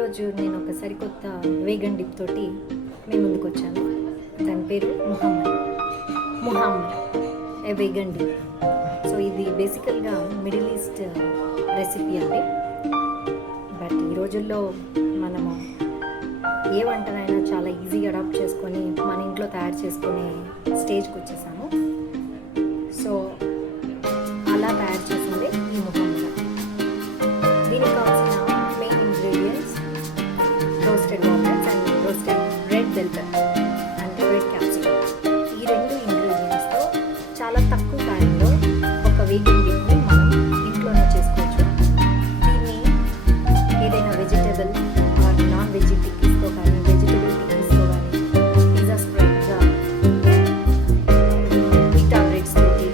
ఈరోజు నేను ఒక సరికొత్త వేగన్ డిప్ తోటి మీ ముందుకు వచ్చాను. దాని పేరు ముహమ్మరా ఏ వేగన్ డిప్. సో ఇది బేసికల్గా మిడిల్ ఈస్ట్ రెసిపీ అండి. బట్ ఈ రోజుల్లో మనము ఏ వంటనైనా చాలా ఈజీగా అడాప్ట్ చేసుకొని మన ఇంట్లో తయారు చేసుకునే స్టేజ్కి వచ్చేసాము. సో అలా తయారు చేసిందే ఈ ముహమ్మరా. దీనికి కావాల్సిన main ingredients roasted walnuts and roasted red bell pepper అంటే రెడ్ క్యాప్సికమ్. ఈ రెండు ఇంగ్రీడియంట్స్తో చాలా తక్కువ టైంలో ఒక వేగన్ డిప్ని మనం ఇంట్లోనే చేసుకోవచ్చు. దీన్ని ఏదైనా వెజిటేబుల్ ఆర్ నాన్ వెజ్ టిక్కీస్తో కానీ వెజిటేబుల్ టిక్కీస్తో కానీ పిజ్జా స్ప్రెడ్గా పీటా బ్రెడ్స్ తోటి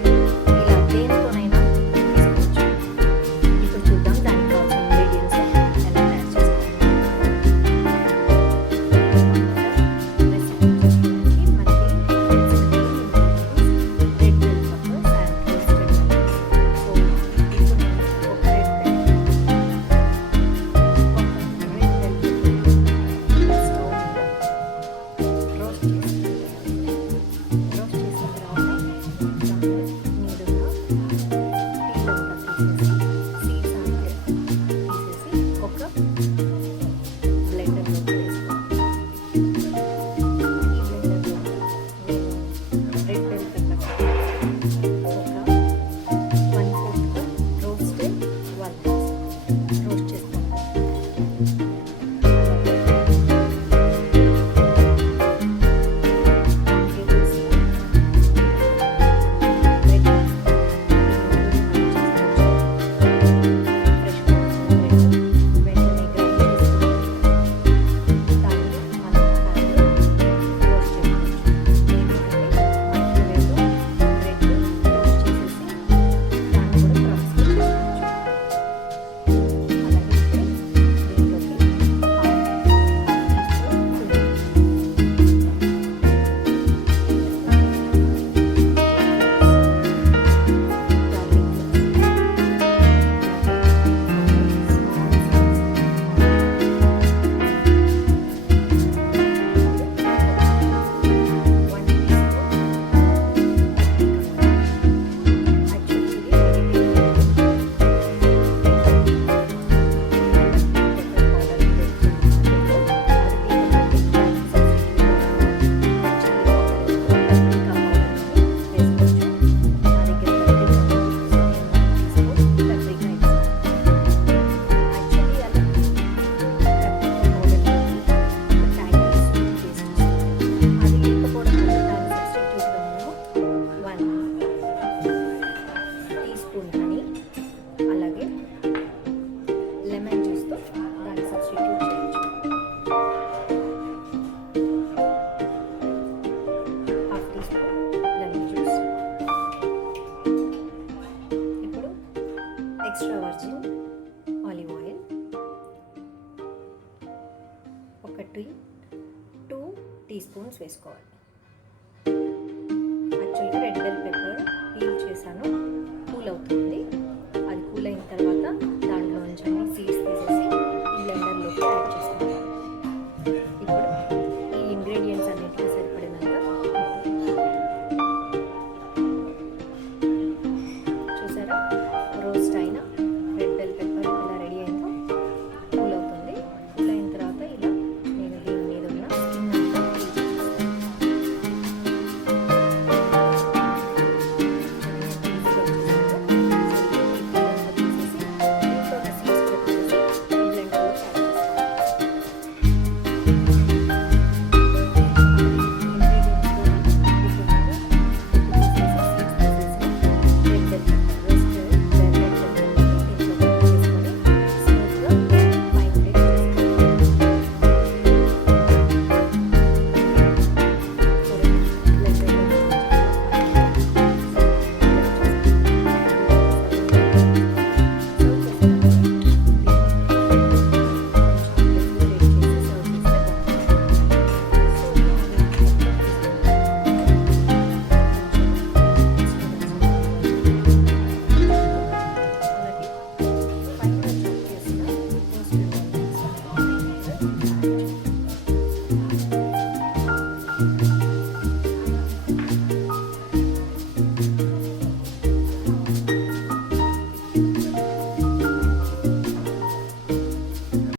ఇలా దేనితోనైనా తీసుకోవచ్చు. ఇప్పుడు చూద్దాం దానికి కావాల్సిన ఇంగ్రీడియంట్స్ ఎలా తయారు చేసుకోవాలి. రెసిపీ చూసుకోవడానికి మనకి red bell peppers and roasted. So ఇప్పుడు నేను ఒక రెడ్ బెల్ స్టవ్ మీద రోస్ట్ చేసిన తర్వాత దాంట్లో నీరుగా పీలంతా తీసేసి సీడ్స్ అంతా తీసేసి ఒక బ్లెండర్లో వేసుకోవాలి. ఈ బ్లెండర్లో నేను రెడ్ బెల్ పెప్పర్ ఒక 1/4 కప్ రోస్టెడ్ వాల్నట్స్ రోస్ట్ చేసుకుంటాను. ఎక్స్ట్రా వర్జిన్ ఆలివ్ ఆయిల్ ఒక 2 టీ స్పూన్స్ వేసుకోవాలి. యాక్చువల్గా రెడ్ బెల్ పెప్పర్ పీల్ చేశాను, కూల్ అవుతుంది.